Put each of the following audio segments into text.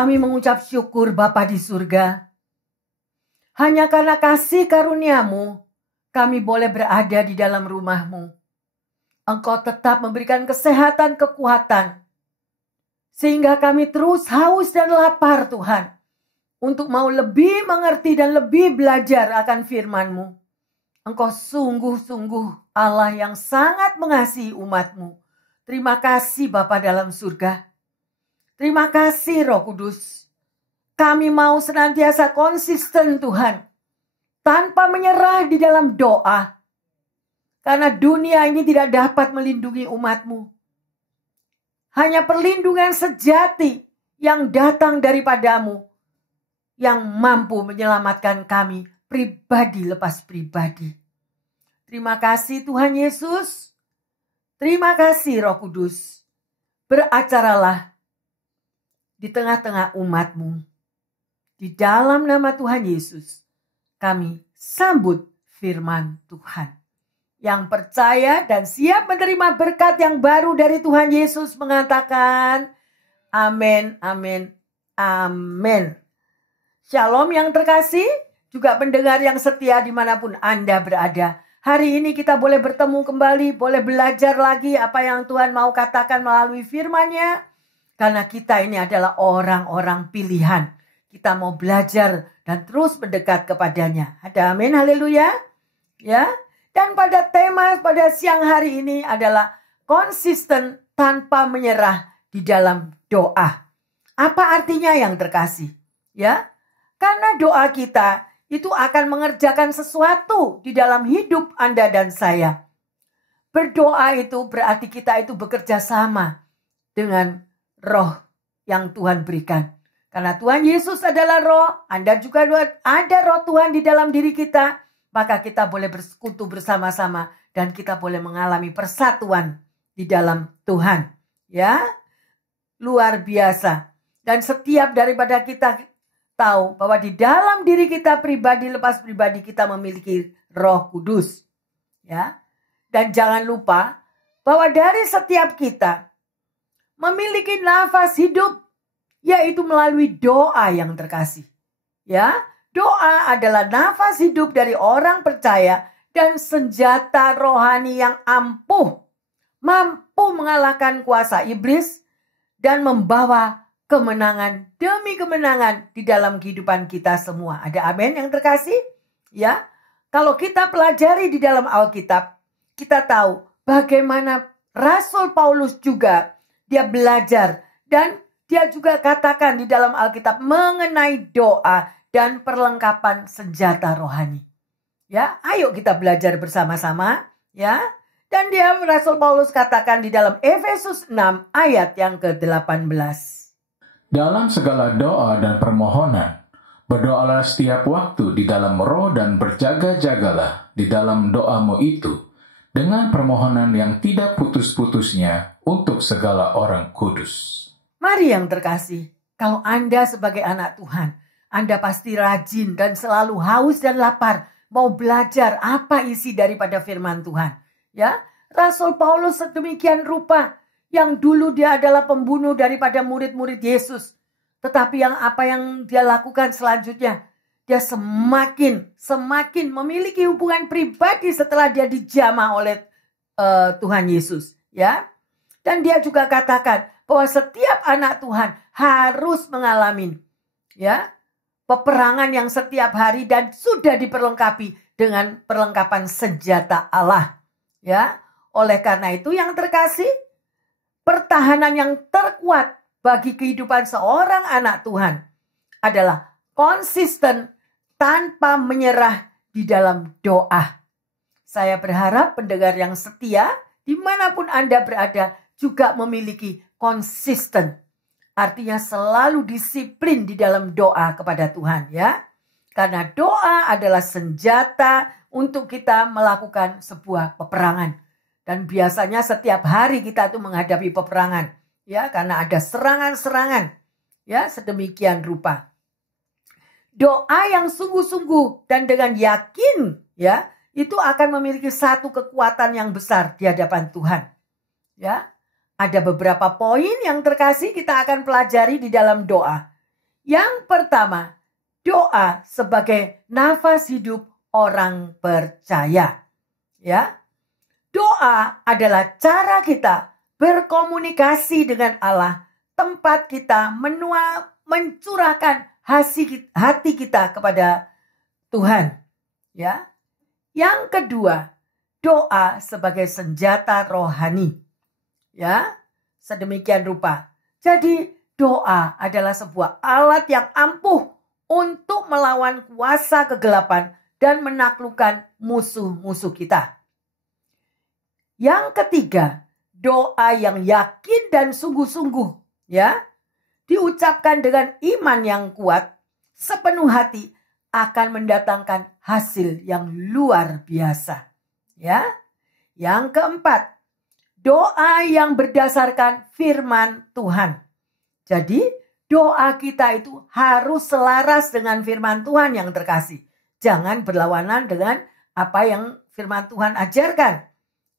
Kami mengucap syukur Bapa di surga. Hanya karena kasih karunia-Mu, kami boleh berada di dalam rumah-Mu. Engkau tetap memberikan kesehatan, kekuatan, sehingga kami terus haus dan lapar Tuhan, untuk mau lebih mengerti dan lebih belajar akan firman-Mu. Engkau sungguh-sungguh Allah yang sangat mengasihi umat-Mu. Terima kasih Bapa dalam surga. Terima kasih Roh Kudus. Kami mau senantiasa konsisten Tuhan, tanpa menyerah di dalam doa. Karena dunia ini tidak dapat melindungi umat-Mu. Hanya perlindungan sejati yang datang daripada-Mu, yang mampu menyelamatkan kami pribadi lepas pribadi. Terima kasih Tuhan Yesus. Terima kasih Roh Kudus. Beracaralah di tengah-tengah umat-Mu. Di dalam nama Tuhan Yesus, kami sambut firman Tuhan. Yang percaya dan siap menerima berkat yang baru dari Tuhan Yesus mengatakan, amin, amin, amin. Shalom yang terkasih, juga pendengar yang setia dimanapun Anda berada. Hari ini kita boleh bertemu kembali, boleh belajar lagi apa yang Tuhan mau katakan melalui firman-Nya. Karena kita ini adalah orang-orang pilihan. Kita mau belajar dan terus mendekat kepadanya. Ada amin, haleluya. Ya. Dan pada tema pada siang hari ini adalah konsisten tanpa menyerah di dalam doa. Apa artinya yang terkasih? Ya. Karena doa kita itu akan mengerjakan sesuatu di dalam hidup Anda dan saya. Berdoa itu berarti kita itu bekerja sama dengan roh yang Tuhan berikan. Karena Tuhan Yesus adalah roh, Anda juga ada roh Tuhan di dalam diri kita, maka kita boleh bersekutu bersama-sama dan kita boleh mengalami persatuan di dalam Tuhan. Ya, luar biasa. Dan setiap daripada kita tahu bahwa di dalam diri kita pribadi lepas pribadi kita memiliki Roh Kudus. Ya. Dan jangan lupa bahwa dari setiap kita memiliki nafas hidup, yaitu melalui doa yang terkasih. Ya, doa adalah nafas hidup dari orang percaya dan senjata rohani yang ampuh, mampu mengalahkan kuasa iblis dan membawa kemenangan demi kemenangan di dalam kehidupan kita semua. Ada amin yang terkasih? Ya, kalau kita pelajari di dalam Alkitab, kita tahu bagaimana Rasul Paulus juga dia belajar dan dia juga katakan di dalam Alkitab mengenai doa dan perlengkapan senjata rohani. Ya, ayo kita belajar bersama-sama, ya. Dan dia Rasul Paulus katakan di dalam Efesus 6 ayat yang ke-18. Dalam segala doa dan permohonan, berdoalah setiap waktu di dalam roh dan berjaga-jagalah di dalam doamu itu dengan permohonan yang tidak putus-putusnya untuk segala orang kudus. Mari yang terkasih, kalau Anda sebagai anak Tuhan, Anda pasti rajin dan selalu haus dan lapar mau belajar apa isi daripada firman Tuhan. Ya, Rasul Paulus sedemikian rupa yang dulu dia adalah pembunuh daripada murid-murid Yesus. Tetapi apa yang dia lakukan selanjutnya, dia semakin memiliki hubungan pribadi setelah dia dijamah oleh Tuhan Yesus. Ya, dan dia juga katakan bahwa setiap anak Tuhan harus mengalami ya peperangan yang setiap hari dan sudah diperlengkapi dengan perlengkapan senjata Allah. Ya, oleh karena itu yang terkasih, pertahanan yang terkuat bagi kehidupan seorang anak Tuhan adalah konsisten tanpa menyerah di dalam doa. Saya berharap pendengar yang setia dimanapun Anda berada juga memiliki konsisten. Artinya selalu disiplin di dalam doa kepada Tuhan ya. Karena doa adalah senjata untuk kita melakukan sebuah peperangan. Dan biasanya setiap hari kita tuh menghadapi peperangan. Ya, karena ada serangan-serangan. Ya, sedemikian rupa. Doa yang sungguh-sungguh dan dengan yakin ya, itu akan memiliki satu kekuatan yang besar di hadapan Tuhan. Ya. Ada beberapa poin yang terkasih kita akan pelajari di dalam doa. Yang pertama, doa sebagai nafas hidup orang percaya. Ya. Doa adalah cara kita berkomunikasi dengan Allah, tempat kita mencurahkan hati kita kepada Tuhan. Ya. Yang kedua, doa sebagai senjata rohani. Ya, sedemikian rupa. Jadi doa adalah sebuah alat yang ampuh untuk melawan kuasa kegelapan dan menaklukkan musuh-musuh kita. Yang ketiga, doa yang yakin dan sungguh-sungguh, ya, diucapkan dengan iman yang kuat, sepenuh hati akan mendatangkan hasil yang luar biasa. Ya. Yang keempat, doa yang berdasarkan firman Tuhan. Jadi, doa kita itu harus selaras dengan firman Tuhan yang terkasih. Jangan berlawanan dengan apa yang firman Tuhan ajarkan.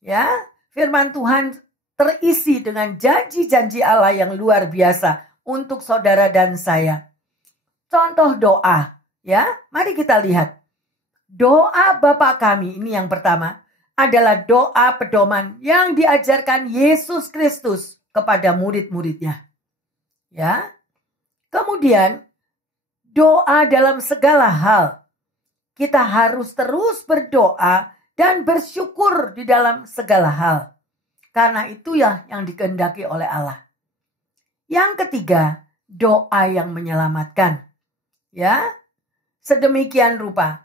Ya, firman Tuhan terisi dengan janji-janji Allah yang luar biasa untuk saudara dan saya. Contoh doa, ya, mari kita lihat. Doa Bapa kami, ini yang pertama, adalah doa pedoman yang diajarkan Yesus Kristus kepada murid-muridnya. Ya. Kemudian, doa dalam segala hal. Kita harus terus berdoa dan bersyukur di dalam segala hal. Karena itu ya yang dikehendaki oleh Allah. Yang ketiga, doa yang menyelamatkan. Ya, sedemikian rupa.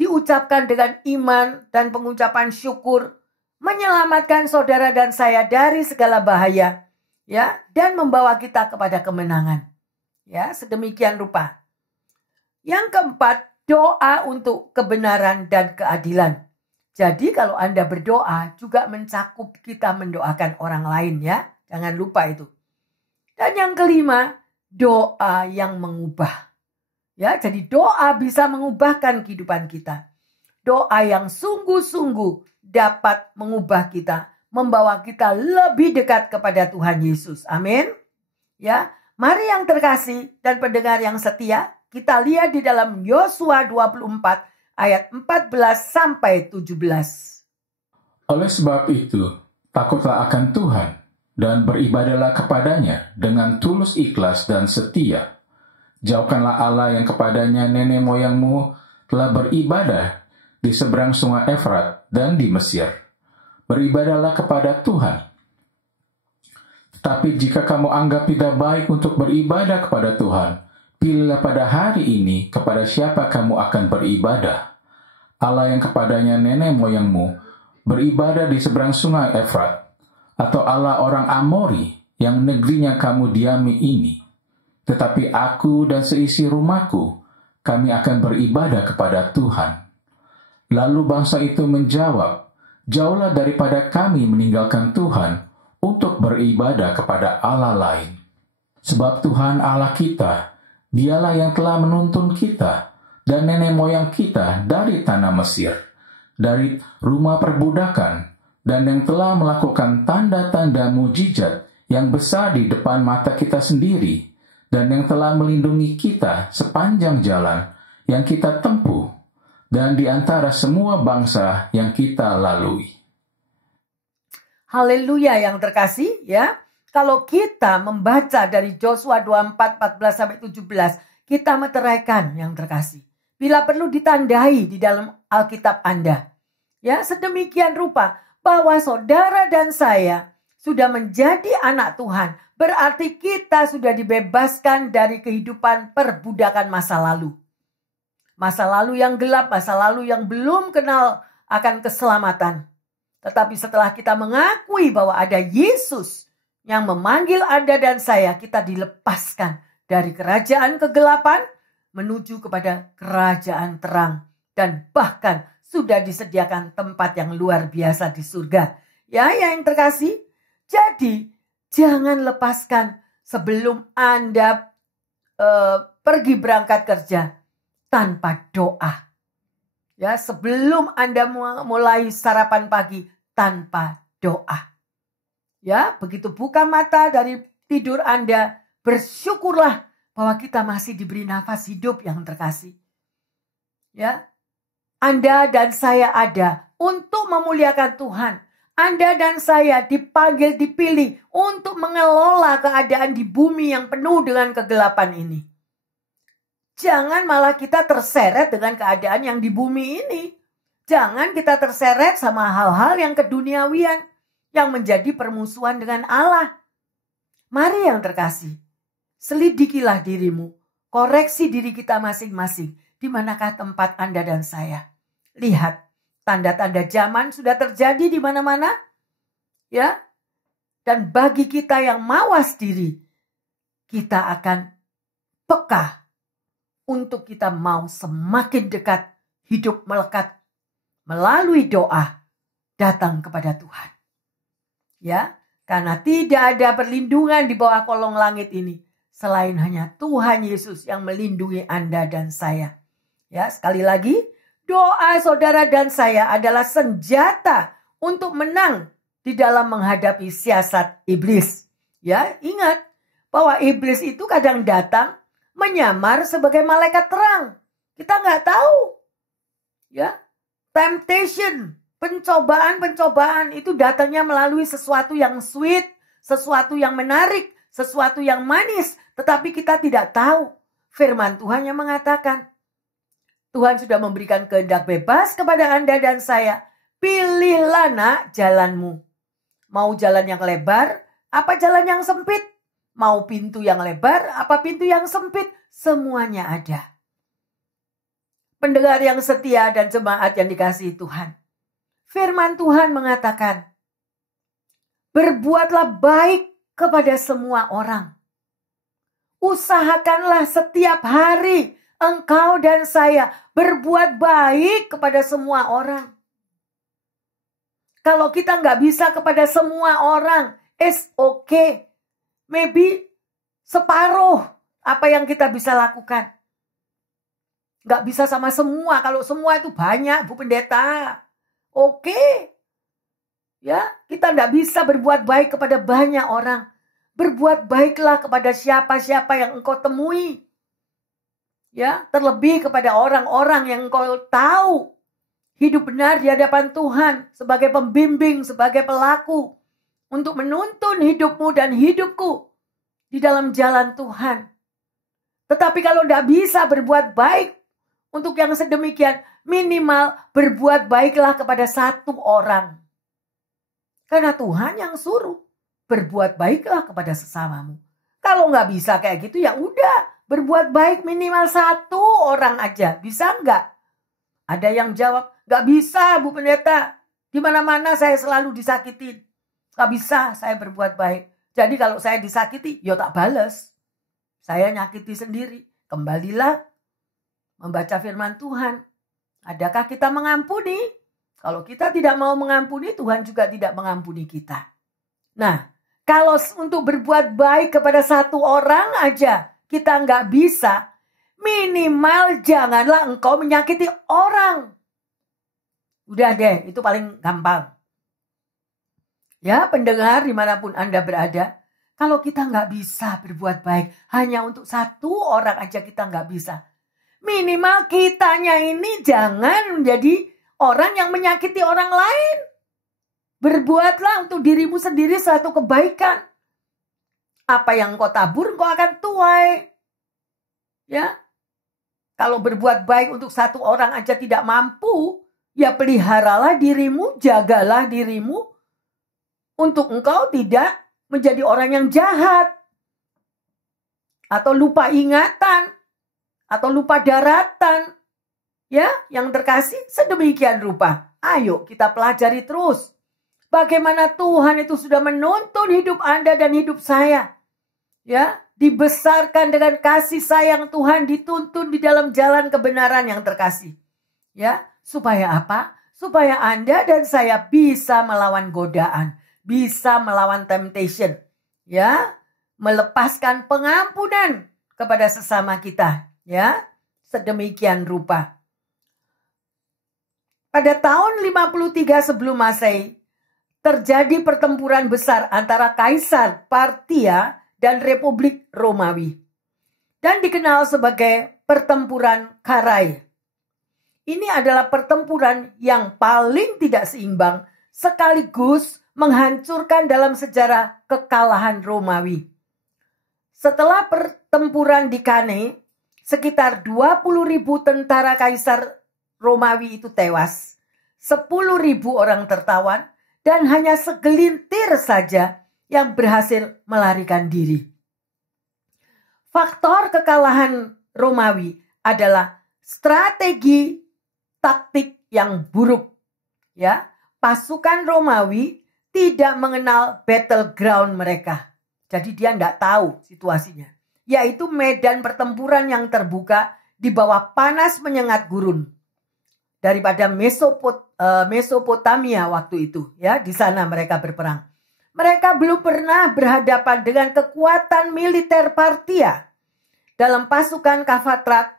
Diucapkan dengan iman dan pengucapan syukur. Menyelamatkan saudara dan saya dari segala bahaya. Ya, dan membawa kita kepada kemenangan. Ya, sedemikian rupa. Yang keempat, doa untuk kebenaran dan keadilan. Jadi kalau Anda berdoa juga mencakup kita mendoakan orang lain ya. Jangan lupa itu. Dan yang kelima, doa yang mengubah. Ya, jadi doa bisa mengubahkan kehidupan kita. Doa yang sungguh-sungguh dapat mengubah kita, membawa kita lebih dekat kepada Tuhan Yesus. Amin. Ya, mari yang terkasih dan pendengar yang setia, kita lihat di dalam Yosua 24 ayat 14 sampai 17. Oleh sebab itu, takutlah akan Tuhan dan beribadahlah kepadanya dengan tulus ikhlas dan setia. Jauhkanlah Allah yang kepadanya nenek moyangmu telah beribadah di seberang sungai Efrat dan di Mesir. Beribadahlah kepada Tuhan. Tetapi jika kamu anggap tidak baik untuk beribadah kepada Tuhan, pilihlah pada hari ini kepada siapa kamu akan beribadah. Allah yang kepadanya nenek moyangmu beribadah di seberang sungai Efrat, atau Allah orang Amori yang negerinya kamu diami ini. Tetapi aku dan seisi rumahku, kami akan beribadah kepada Tuhan. Lalu bangsa itu menjawab, jauhlah daripada kami meninggalkan Tuhan untuk beribadah kepada Allah lain. Sebab Tuhan Allah kita, Dialah yang telah menuntun kita dan nenek moyang kita dari tanah Mesir, dari rumah perbudakan, dan yang telah melakukan tanda-tanda mujizat yang besar di depan mata kita sendiri, dan yang telah melindungi kita sepanjang jalan yang kita tempuh, dan di antara semua bangsa yang kita lalui. Haleluya yang terkasih ya. Kalau kita membaca dari Yosua 24, 14-17, kita meteraikan yang terkasih. Bila perlu ditandai di dalam Alkitab Anda. Ya, sedemikian rupa bahwa saudara dan saya sudah menjadi anak Tuhan. Berarti kita sudah dibebaskan dari kehidupan perbudakan masa lalu. Masa lalu yang gelap, masa lalu yang belum kenal akan keselamatan. Tetapi setelah kita mengakui bahwa ada Yesus yang memanggil Anda dan saya, kita dilepaskan dari kerajaan kegelapan menuju kepada kerajaan terang. Dan bahkan sudah disediakan tempat yang luar biasa di surga. Ya, yang terkasih. Jadi, jangan lepaskan sebelum Anda pergi berangkat kerja tanpa doa. Ya, sebelum Anda mulai sarapan pagi tanpa doa. Ya, begitu buka mata dari tidur Anda, bersyukurlah bahwa kita masih diberi nafas hidup yang terkasih. Ya, Anda dan saya ada untuk memuliakan Tuhan. Anda dan saya dipanggil, dipilih untuk mengelola keadaan di bumi yang penuh dengan kegelapan ini. Jangan malah kita terseret dengan keadaan yang di bumi ini. Jangan kita terseret sama hal-hal yang keduniawian yang menjadi permusuhan dengan Allah. Mari yang terkasih, selidikilah dirimu, koreksi diri kita masing-masing. Di manakah tempat Anda dan saya? Lihat, tanda-tanda zaman sudah terjadi di mana-mana. Ya, dan bagi kita yang mawas diri, kita akan peka untuk kita mau semakin dekat hidup melekat melalui doa datang kepada Tuhan. Ya, karena tidak ada perlindungan di bawah kolong langit ini selain hanya Tuhan Yesus yang melindungi Anda dan saya. Ya, sekali lagi, doa saudara dan saya adalah senjata untuk menang di dalam menghadapi siasat iblis. Ya, ingat bahwa iblis itu kadang datang menyamar sebagai malaikat terang. Kita nggak tahu. Ya, temptation, pencobaan itu datangnya melalui sesuatu yang sweet, sesuatu yang menarik, sesuatu yang manis. Tetapi kita tidak tahu. Firman Tuhan yang mengatakan, Tuhan sudah memberikan kehendak bebas kepada Anda dan saya. Pilihlah nak jalanmu. Mau jalan yang lebar, apa jalan yang sempit? Mau pintu yang lebar, apa pintu yang sempit? Semuanya ada. Pendengar yang setia dan jemaat yang dikasihi Tuhan. Firman Tuhan mengatakan, berbuatlah baik kepada semua orang. Usahakanlah setiap hari engkau dan saya berbuat baik kepada semua orang. Kalau kita nggak bisa kepada semua orang, it's okay. Maybe separuh apa yang kita bisa lakukan. Nggak bisa sama semua. Kalau semua itu banyak, Bu Pendeta. Oke. Ya, kita nggak bisa berbuat baik kepada banyak orang. Berbuat baiklah kepada siapa-siapa yang engkau temui. Ya, terlebih kepada orang-orang yang engkau tahu hidup benar di hadapan Tuhan sebagai pembimbing, sebagai pelaku untuk menuntun hidupmu dan hidupku di dalam jalan Tuhan. Tetapi kalau tidak bisa berbuat baik untuk yang sedemikian, minimal berbuat baiklah kepada satu orang. Karena Tuhan yang suruh, berbuat baiklah kepada sesamamu. Kalau nggak bisa kayak gitu, ya udah, berbuat baik minimal satu orang aja. Bisa nggak? Ada yang jawab, nggak bisa Bu Pendeta. Di mana-mana saya selalu disakitin. Nggak bisa saya berbuat baik. Jadi kalau saya disakiti, ya tak bales. Saya nyakiti sendiri. Kembalilah membaca firman Tuhan. Adakah kita mengampuni? Kalau kita tidak mau mengampuni, Tuhan juga tidak mengampuni kita. Nah, kalau untuk berbuat baik kepada satu orang aja kita nggak bisa, minimal janganlah engkau menyakiti orang. Udah deh, itu paling gampang. Ya, pendengar dimanapun Anda berada, kalau kita nggak bisa berbuat baik hanya untuk satu orang aja kita nggak bisa. Minimal kitanya ini jangan menjadi orang yang menyakiti orang lain. Berbuatlah untuk dirimu sendiri satu kebaikan. Apa yang kau tabur, kau akan tuai. Ya, kalau berbuat baik untuk satu orang aja tidak mampu, ya peliharalah dirimu, jagalah dirimu, untuk engkau tidak menjadi orang yang jahat, atau lupa ingatan, atau lupa daratan. Ya, yang terkasih sedemikian rupa. Ayo kita pelajari terus. Bagaimana Tuhan itu sudah menuntun hidup Anda dan hidup saya. Ya, dibesarkan dengan kasih sayang Tuhan, dituntun di dalam jalan kebenaran yang terkasih. Ya, supaya apa? Supaya Anda dan saya bisa melawan godaan, bisa melawan temptation. Ya, melepaskan pengampunan kepada sesama kita. Ya, sedemikian rupa. Pada tahun 53 sebelum Masehi, terjadi pertempuran besar antara Kaisar Partia dan Republik Romawi. dan dikenal sebagai pertempuran Karai. Ini adalah pertempuran yang paling tidak seimbang sekaligus menghancurkan dalam sejarah kekalahan Romawi. Setelah pertempuran di Cannae, sekitar 20.000 tentara Kaisar Romawi itu tewas, 10.000 orang tertawan, dan hanya segelintir saja yang berhasil melarikan diri. Faktor kekalahan Romawi adalah strategi taktik yang buruk. Ya, pasukan Romawi tidak mengenal battleground mereka. Jadi dia tidak tahu situasinya. Yaitu medan pertempuran yang terbuka di bawah panas menyengat gurun. Daripada Mesopotamia waktu itu, ya, di sana mereka berperang. Mereka belum pernah berhadapan dengan kekuatan militer Partia dalam pasukan Kafatrat,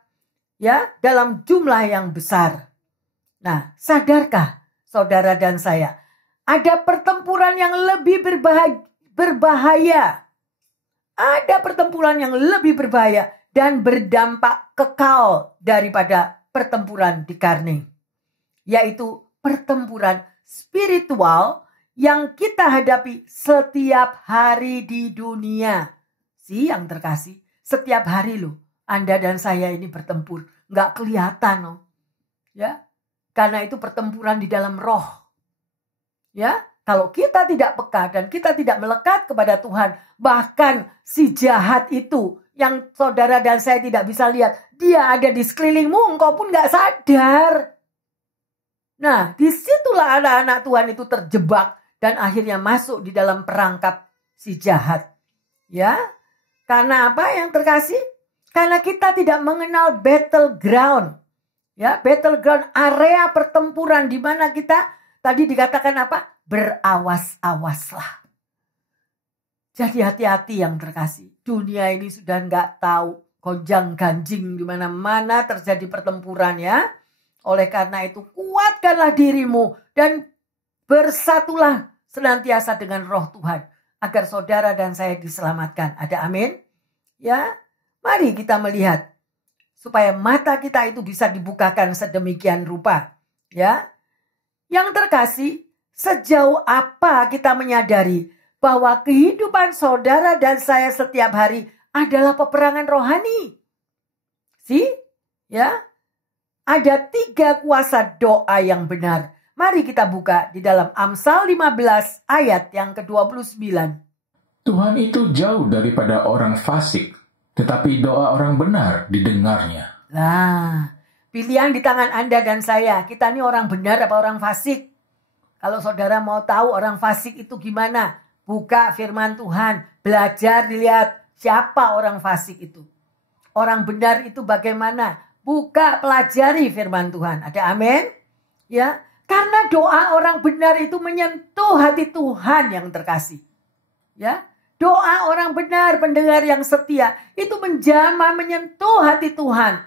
ya, dalam jumlah yang besar. Nah, sadarkah saudara dan saya, ada pertempuran yang lebih berbahaya. Ada pertempuran yang lebih berbahaya dan berdampak kekal daripada pertempuran di Cannae, yaitu pertempuran spiritual yang kita hadapi setiap hari di dunia. Yang terkasih, setiap hari loh, Anda dan saya ini bertempur. Nggak kelihatan loh. Ya, karena itu pertempuran di dalam roh. Ya, kalau kita tidak peka dan kita tidak melekat kepada Tuhan, bahkan si jahat itu yang saudara dan saya tidak bisa lihat, dia ada di sekelilingmu, engkau pun nggak sadar. Nah, disitulah anak-anak Tuhan itu terjebak dan akhirnya masuk di dalam perangkap si jahat. Ya, karena apa yang terkasih? Karena kita tidak mengenal battleground. Ya, battleground, area pertempuran di mana kita tadi dikatakan apa? Berawas-awaslah. Jadi hati-hati yang terkasih. Dunia ini sudah nggak tahu gonjang-ganjing di mana-mana terjadi pertempuran, ya. Oleh karena itu kuatkanlah dirimu dan bersatulah senantiasa dengan roh Tuhan agar saudara dan saya diselamatkan. Ada amin? Ya. Mari kita melihat supaya mata kita itu bisa dibukakan sedemikian rupa, ya. Yang terkasih, sejauh apa kita menyadari bahwa kehidupan saudara dan saya setiap hari adalah peperangan rohani? Ya, ada 3 kuasa doa yang benar. Mari kita buka di dalam Amsal 15 ayat yang ke-29. Tuhan itu jauh daripada orang fasik, tetapi doa orang benar didengarnya. Nah, pilihan di tangan Anda dan saya. Kita ini orang benar apa orang fasik? Kalau saudara mau tahu orang fasik itu gimana? Buka firman Tuhan. Belajar, dilihat siapa orang fasik itu. Orang benar itu bagaimana? Buka, pelajari firman Tuhan. Ada amin? Ya, karena doa orang benar itu menyentuh hati Tuhan yang terkasih. Ya, doa orang benar, pendengar yang setia, itu menjamah menyentuh hati Tuhan.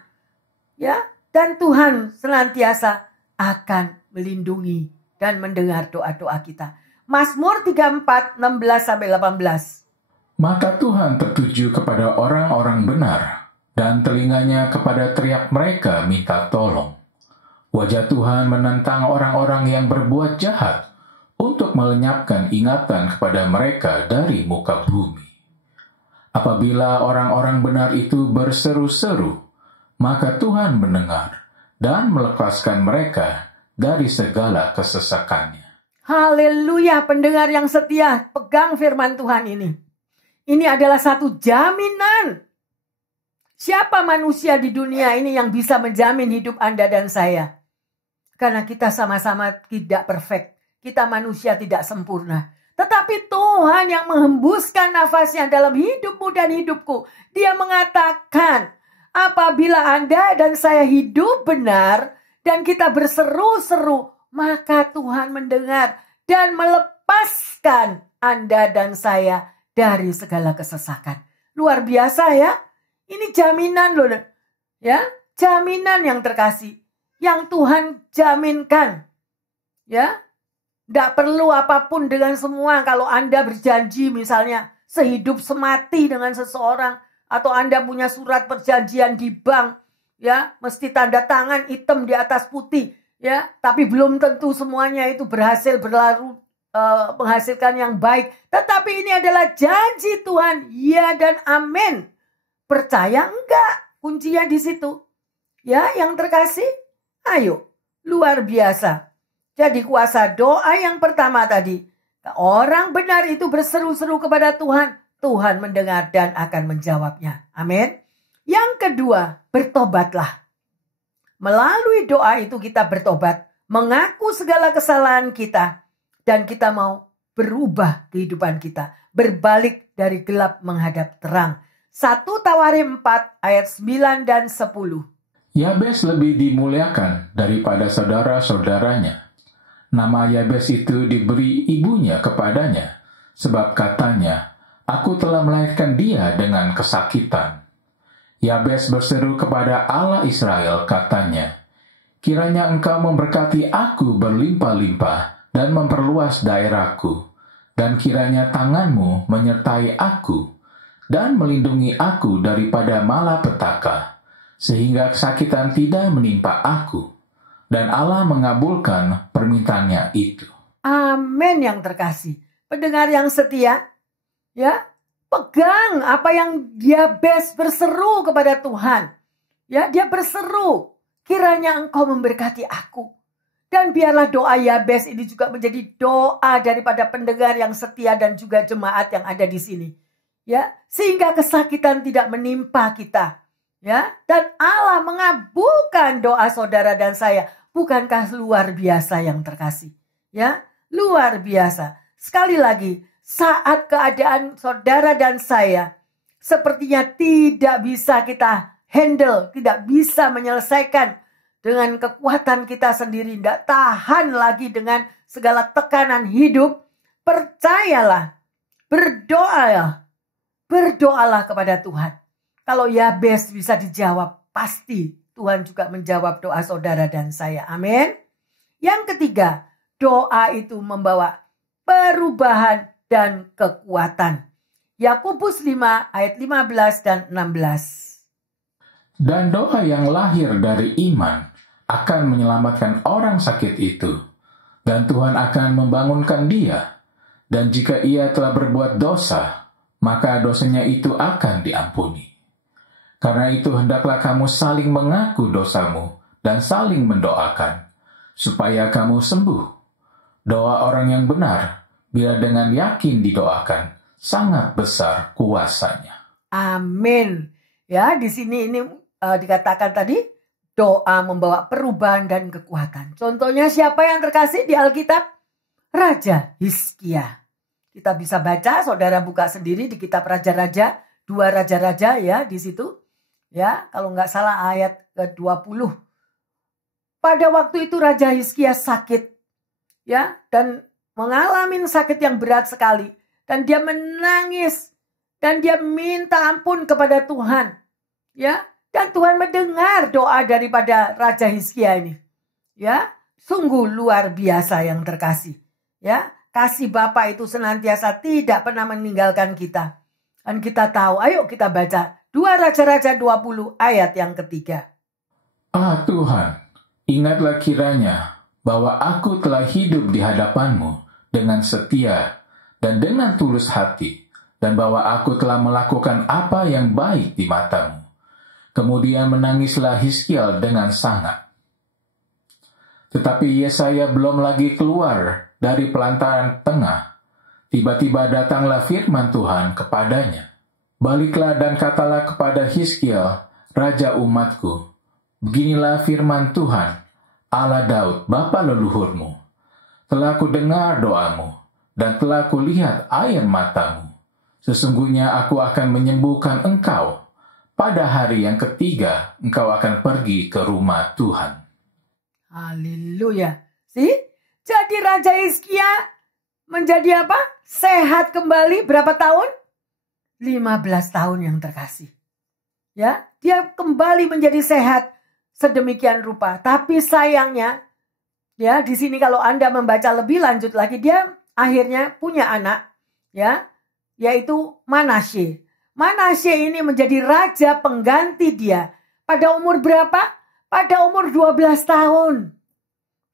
Ya, dan Tuhan senantiasa akan melindungi dan mendengar doa-doa kita. Mazmur 34, 16-18. Maka Tuhan tertuju kepada orang-orang benar, dan telinganya kepada teriak mereka minta tolong. Wajah Tuhan menentang orang-orang yang berbuat jahat, untuk melenyapkan ingatan kepada mereka dari muka bumi. Apabila orang-orang benar itu berseru-seru, maka Tuhan mendengar dan melepaskan mereka dari segala kesesakannya. Haleluya, pendengar yang setia, pegang firman Tuhan ini. Ini adalah satu jaminan. Siapa manusia di dunia ini yang bisa menjamin hidup Anda dan saya? Karena kita sama-sama tidak perfect. Kita manusia tidak sempurna. Tetapi Tuhan yang menghembuskan nafasnya dalam hidupmu dan hidupku. Dia mengatakan, apabila Anda dan saya hidup benar dan kita berseru-seru, maka Tuhan mendengar dan melepaskan Anda dan saya dari segala kesesakan. Luar biasa ya. Ini jaminan loh. Ya, jaminan yang terkasih. Yang Tuhan jaminkan. Ya. Tidak perlu apapun dengan semua. Kalau Anda berjanji misalnya sehidup semati dengan seseorang, atau Anda punya surat perjanjian di bank, ya, mesti tanda tangan hitam di atas putih, ya, tapi belum tentu semuanya itu berhasil menghasilkan yang baik. Tetapi ini adalah janji Tuhan, ya dan amin. Percaya enggak? Kuncinya di situ. Ya, yang terkasih, ayo, luar biasa. Jadi kuasa doa yang pertama tadi, orang benar itu berseru-seru kepada Tuhan, Tuhan mendengar dan akan menjawabnya. Amin. Yang kedua, bertobatlah. Melalui doa itu kita bertobat, mengaku segala kesalahan kita, dan kita mau berubah kehidupan kita, berbalik dari gelap menghadap terang. 1 Tawarim 4 ayat 9 dan 10. Yabes lebih dimuliakan daripada saudara-saudaranya. Nama Yabes itu diberi ibunya kepadanya, sebab katanya, aku telah melahirkan dia dengan kesakitan. Yabes berseru kepada Allah Israel, katanya, kiranya engkau memberkati aku berlimpah-limpah dan memperluas daerahku, dan kiranya tanganmu menyertai aku, dan melindungi aku daripada malapetaka, sehingga kesakitan tidak menimpa aku. Dan Allah mengabulkan permintaannya itu. Amin yang terkasih. Pendengar yang setia, ya, pegang apa yang Yabes berseru kepada Tuhan. Ya, dia berseru, kiranya engkau memberkati aku. Dan biarlah doa Yabes ini juga menjadi doa daripada pendengar yang setia dan juga jemaat yang ada di sini. Ya, sehingga kesakitan tidak menimpa kita. Ya, dan Allah mengabulkan doa saudara dan saya. Bukankah luar biasa yang terkasih? Ya, luar biasa. Sekali lagi, saat keadaan saudara dan saya sepertinya tidak bisa kita handle, tidak bisa menyelesaikan dengan kekuatan kita sendiri, tidak tahan lagi dengan segala tekanan hidup, percayalah, berdoalah kepada Tuhan. Kalau Yabes bisa dijawab, pasti Tuhan juga menjawab doa saudara dan saya. Amin. Yang ketiga, doa itu membawa perubahan dan kekuatan. Yakobus 5 ayat 15 dan 16. Dan doa yang lahir dari iman akan menyelamatkan orang sakit itu, dan Tuhan akan membangunkan dia. Dan jika ia telah berbuat dosa, maka dosanya itu akan diampuni. Karena itu hendaklah kamu saling mengaku dosamu dan saling mendoakan, supaya kamu sembuh. Doa orang yang benar, bila dengan yakin didoakan, sangat besar kuasanya. Amin. Ya, di sini ini dikatakan tadi, doa membawa perubahan dan kekuatan. Contohnya siapa yang terkasih di Alkitab? Raja Hizkia. Kita bisa baca, saudara buka sendiri di kitab Raja-Raja, 2 Raja-Raja ya di situ. Ya, kalau nggak salah ayat ke-20. Pada waktu itu Raja Hizkia sakit, ya, dan mengalami sakit yang berat sekali, dan dia menangis, dan dia minta ampun kepada Tuhan, ya, dan Tuhan mendengar doa daripada Raja Hizkia ini, ya, sungguh luar biasa yang terkasih, ya, kasih Bapa itu senantiasa tidak pernah meninggalkan kita, dan kita tahu, ayo kita baca. 2 Raja-Raja 20 ayat yang ketiga. Ah Tuhan, ingatlah kiranya bahwa aku telah hidup di hadapan-Mu dengan setia dan dengan tulus hati, dan bahwa aku telah melakukan apa yang baik di mata-Mu. Kemudian menangislah Hizkia dengan sangat. Tetapi Yesaya belum lagi keluar dari pelantaran tengah. Tiba-tiba datanglah firman Tuhan kepadanya. Baliklah dan katalah kepada Hizkia, raja umatku, beginilah firman Tuhan, Allah Daud, bapa leluhurmu. Telah ku dengar doamu, dan telah ku lihat air matamu. Sesungguhnya aku akan menyembuhkan engkau. Pada hari yang ketiga, engkau akan pergi ke rumah Tuhan. Haleluya. Jadi Raja Hizkia menjadi apa? Sehat kembali berapa tahun? 15 tahun yang terkasih. Ya, dia kembali menjadi sehat sedemikian rupa. Tapi sayangnya, ya, di sini kalau Anda membaca lebih lanjut lagi, dia akhirnya punya anak, ya, yaitu Manasye. Manasye ini menjadi raja pengganti dia. Pada umur berapa? Pada umur 12 tahun.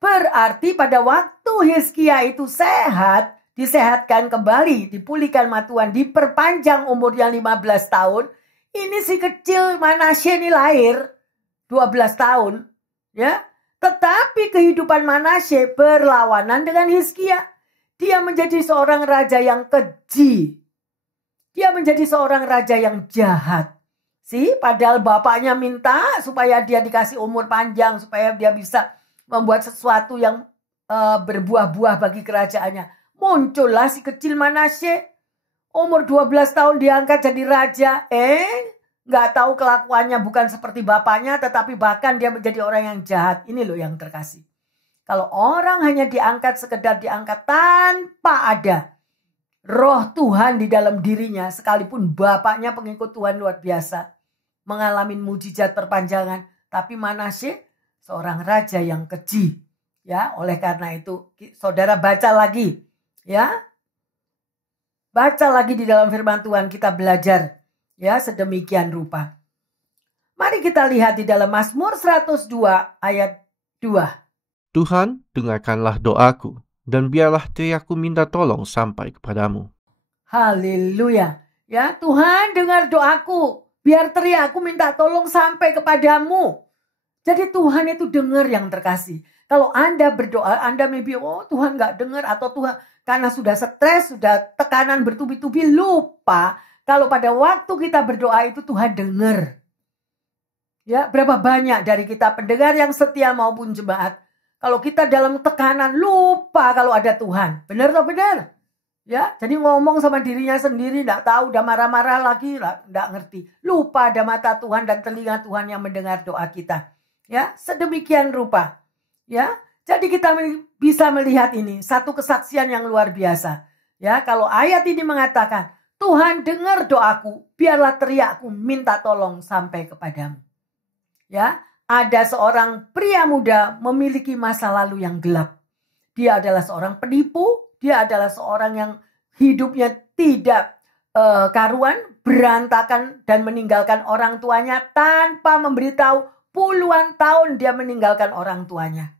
Berarti pada waktu Hizkia itu sehat, disehatkan kembali, dipulihkan sama Tuhan, diperpanjang umurnya 15 tahun. Ini si kecil Manasye ini lahir 12 tahun. Ya, tetapi kehidupan Manasye berlawanan dengan Hizkia. Dia menjadi seorang raja yang keji. Dia menjadi seorang raja yang jahat. Padahal bapaknya minta supaya dia dikasih umur panjang, supaya dia bisa membuat sesuatu yang berbuah-buah bagi kerajaannya. Muncullah si kecil Manasye. Umur 12 tahun diangkat jadi raja. Nggak tahu kelakuannya bukan seperti bapaknya, tetapi bahkan dia menjadi orang yang jahat. Ini loh yang terkasih. Kalau orang hanya diangkat sekedar diangkat tanpa ada roh Tuhan di dalam dirinya, sekalipun bapaknya pengikut Tuhan luar biasa, mengalami mujizat perpanjangan, tapi Manasye seorang raja yang keji. Ya, oleh karena itu saudara baca lagi, ya. Baca lagi di dalam firman Tuhan, kita belajar ya sedemikian rupa. Mari kita lihat di dalam Mazmur 102 ayat 2. Tuhan, dengarkanlah doaku, dan biarlah teriakku minta tolong sampai kepadamu. Haleluya. Ya, Tuhan dengar doaku, biar teriakku minta tolong sampai kepadamu. Jadi Tuhan itu dengar yang terkasih. Kalau Anda berdoa, Anda maybe, Tuhan gak dengar, atau Tuhan karena sudah stres, sudah tekanan bertubi-tubi, lupa kalau pada waktu kita berdoa itu Tuhan dengar. Ya, berapa banyak dari kita pendengar yang setia maupun jemaat, kalau kita dalam tekanan lupa kalau ada Tuhan. Benar atau benar? Ya, jadi ngomong sama dirinya sendiri, enggak tahu, udah marah-marah lagi, enggak ngerti. Lupa ada mata Tuhan dan telinga Tuhan yang mendengar doa kita. Ya, sedemikian rupa. Ya, jadi kita bisa melihat ini satu kesaksian yang luar biasa. Ya, kalau ayat ini mengatakan, Tuhan dengar doaku, biarlah teriakku minta tolong sampai kepadamu. Ya, ada seorang pria muda memiliki masa lalu yang gelap. Dia adalah seorang penipu, dia adalah seorang yang hidupnya tidak karuan, berantakan dan meninggalkan orang tuanya tanpa memberitahu. Puluhan tahun dia meninggalkan orang tuanya.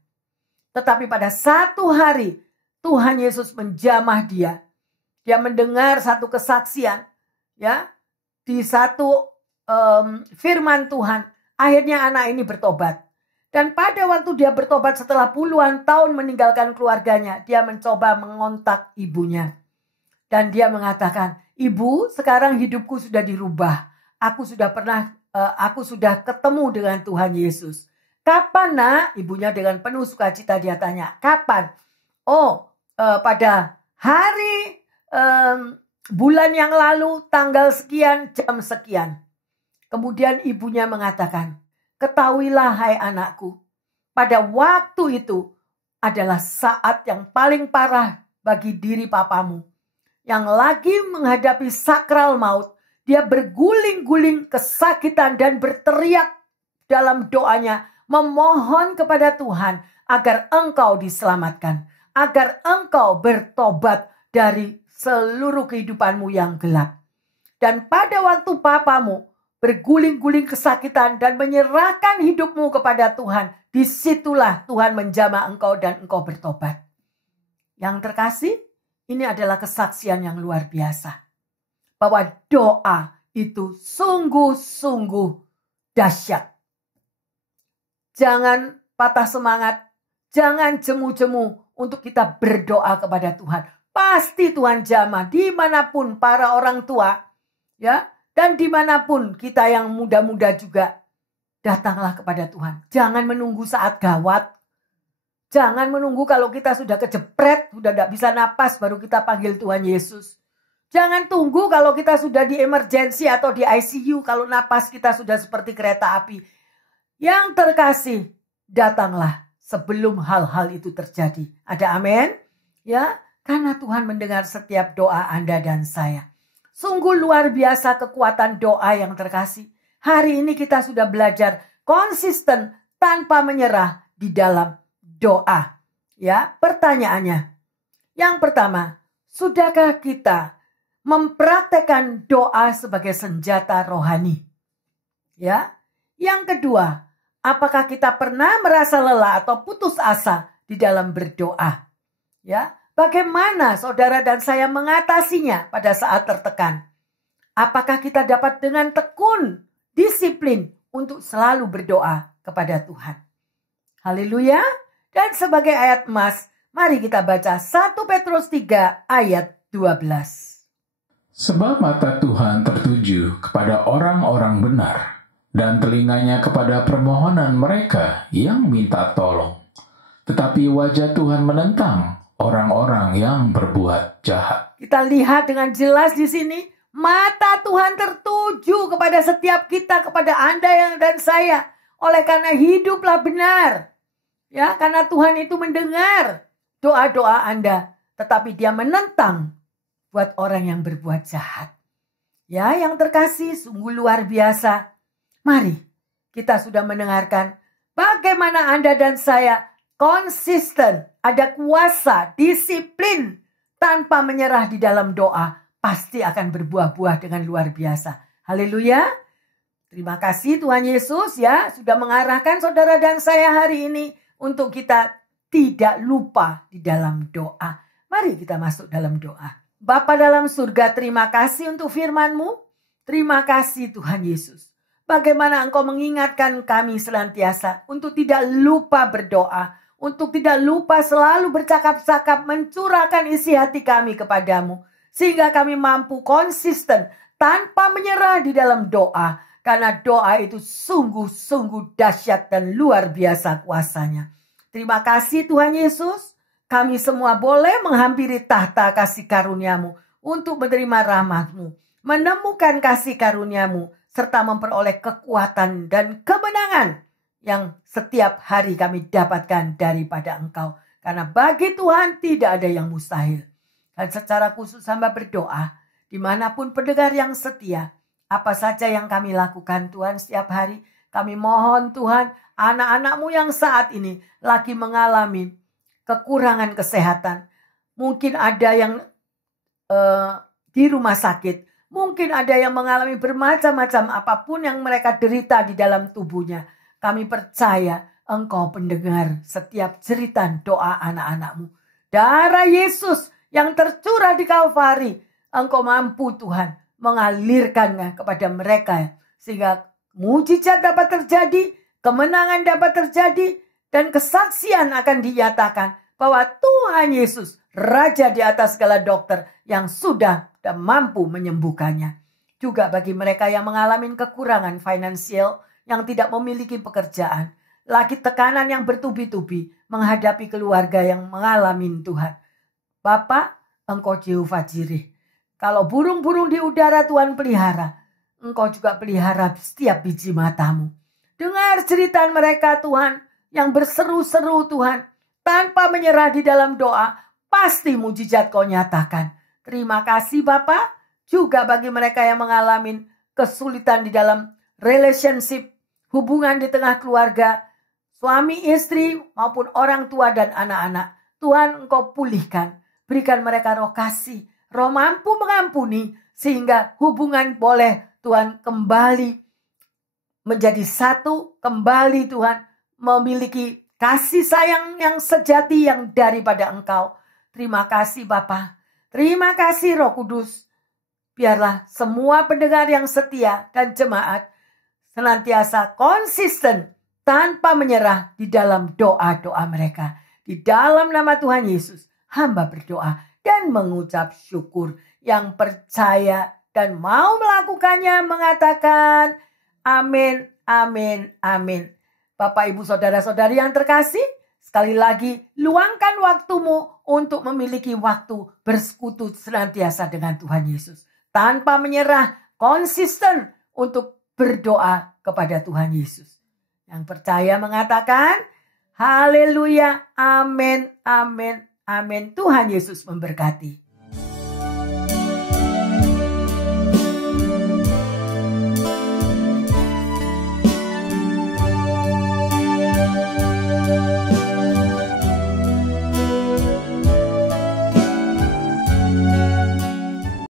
Tetapi pada satu hari Tuhan Yesus menjamah dia. Dia mendengar satu kesaksian, ya, di satu firman Tuhan. Akhirnya anak ini bertobat. Dan pada waktu dia bertobat setelah puluhan tahun meninggalkan keluarganya, dia mencoba mengontak ibunya. Dan dia mengatakan, Ibu, sekarang hidupku sudah dirubah. Aku sudah ketemu dengan Tuhan Yesus. Kapan, Nak? Ibunya dengan penuh sukacita dia tanya, kapan? Pada hari bulan yang lalu, tanggal sekian, jam sekian. Kemudian ibunya mengatakan, ketahuilah hai anakku, pada waktu itu adalah saat yang paling parah bagi diri papamu. Yang lagi menghadapi sakral maut, dia berguling-guling kesakitan dan berteriak dalam doanya, memohon kepada Tuhan agar engkau diselamatkan, agar engkau bertobat dari seluruh kehidupanmu yang gelap. Dan pada waktu papamu berguling-guling kesakitan dan menyerahkan hidupmu kepada Tuhan, disitulah Tuhan menjamah engkau dan engkau bertobat. Yang terkasih, ini adalah kesaksian yang luar biasa. Bahwa doa itu sungguh-sungguh dahsyat. Jangan patah semangat, jangan jemu-jemu untuk kita berdoa kepada Tuhan. Pasti Tuhan jamah dimanapun para orang tua, ya. Dan dimanapun kita yang muda-muda juga, datanglah kepada Tuhan. Jangan menunggu saat gawat. Jangan menunggu kalau kita sudah kejepret, sudah tidak bisa napas, baru kita panggil Tuhan Yesus. Jangan tunggu kalau kita sudah di emergency atau di ICU, kalau napas kita sudah seperti kereta api. Yang terkasih, datanglah sebelum hal-hal itu terjadi. Ada amin? Ya, karena Tuhan mendengar setiap doa Anda dan saya. Sungguh luar biasa kekuatan doa yang terkasih. Hari ini kita sudah belajar konsisten tanpa menyerah di dalam doa. Ya, pertanyaannya. Yang pertama, sudahkah kita mempraktekkan doa sebagai senjata rohani. Ya. Yang kedua, apakah kita pernah merasa lelah atau putus asa di dalam berdoa? Ya, bagaimana saudara dan saya mengatasinya pada saat tertekan? Apakah kita dapat dengan tekun, disiplin untuk selalu berdoa kepada Tuhan? Haleluya. Dan sebagai ayat emas, mari kita baca 1 Petrus 3 ayat 12. Sebab mata Tuhan tertuju kepada orang-orang benar, dan telinganya kepada permohonan mereka yang minta tolong. Tetapi wajah Tuhan menentang orang-orang yang berbuat jahat. Kita lihat dengan jelas di sini, mata Tuhan tertuju kepada setiap kita, kepada Anda dan saya. Oleh karena hiduplah benar. Ya, karena Tuhan itu mendengar doa-doa Anda, tetapi Dia menentang buat orang yang berbuat jahat. Ya, yang terkasih, sungguh luar biasa. Mari, kita sudah mendengarkan bagaimana Anda dan saya konsisten, ada kuasa, disiplin, tanpa menyerah di dalam doa, pasti akan berbuah-buah dengan luar biasa. Haleluya. Terima kasih Tuhan Yesus ya, sudah mengarahkan saudara dan saya hari ini untuk kita tidak lupa di dalam doa. Mari kita masuk dalam doa. Bapa dalam surga, terima kasih untuk firman-Mu. Terima kasih Tuhan Yesus. Bagaimana Engkau mengingatkan kami senantiasa untuk tidak lupa berdoa, untuk tidak lupa selalu bercakap-cakap mencurahkan isi hati kami kepadamu, sehingga kami mampu konsisten tanpa menyerah di dalam doa, karena doa itu sungguh-sungguh dahsyat dan luar biasa kuasanya. Terima kasih Tuhan Yesus, kami semua boleh menghampiri tahta kasih karunia-Mu untuk menerima rahmat-Mu, menemukan kasih karunia-Mu, serta memperoleh kekuatan dan kemenangan yang setiap hari kami dapatkan daripada Engkau. Karena bagi Tuhan tidak ada yang mustahil. Dan secara khusus hamba berdoa, dimanapun pendengar yang setia, apa saja yang kami lakukan Tuhan setiap hari, kami mohon Tuhan, anak-anak-Mu yang saat ini lagi mengalami kekurangan kesehatan. Mungkin ada yang di rumah sakit. Mungkin ada yang mengalami bermacam-macam apapun yang mereka derita di dalam tubuhnya. Kami percaya Engkau pendengar setiap jeritan doa anak-anak-Mu. Darah Yesus yang tercurah di Kalvari, Engkau mampu Tuhan mengalirkannya kepada mereka. Sehingga mujizat dapat terjadi, kemenangan dapat terjadi, dan kesaksian akan dinyatakan bahwa Tuhan Yesus, Raja di atas segala dokter yang sudah dan mampu menyembuhkannya. Juga bagi mereka yang mengalami kekurangan finansial, yang tidak memiliki pekerjaan, lagi tekanan yang bertubi-tubi menghadapi keluarga yang mengalami Tuhan. Bapa, Engkau Jehovah Jireh. Kalau burung-burung di udara Tuhan pelihara, Engkau juga pelihara setiap biji matamu. Dengar cerita mereka Tuhan, yang berseru-seru Tuhan, tanpa menyerah di dalam doa, pasti mujizat Kau nyatakan. Terima kasih Bapak, juga bagi mereka yang mengalami kesulitan di dalam relationship, hubungan di tengah keluarga, suami, istri, maupun orang tua dan anak-anak. Tuhan Engkau pulihkan, berikan mereka roh kasih, roh mampu mengampuni, sehingga hubungan boleh Tuhan kembali menjadi satu, kembali Tuhan memiliki kasih sayang yang sejati yang daripada Engkau. Terima kasih Bapak. Terima kasih Roh Kudus. Biarlah semua pendengar yang setia dan jemaat senantiasa konsisten tanpa menyerah di dalam doa-doa mereka. Di dalam nama Tuhan Yesus, hamba berdoa dan mengucap syukur. Yang percaya dan mau melakukannya mengatakan amin, amin, amin. Bapak, Ibu, Saudara-saudari yang terkasih, sekali lagi luangkan waktumu untuk memiliki waktu bersekutu senantiasa dengan Tuhan Yesus. Tanpa menyerah, konsisten untuk berdoa kepada Tuhan Yesus. Yang percaya mengatakan, haleluya, amin, amin, amin. Tuhan Yesus memberkati.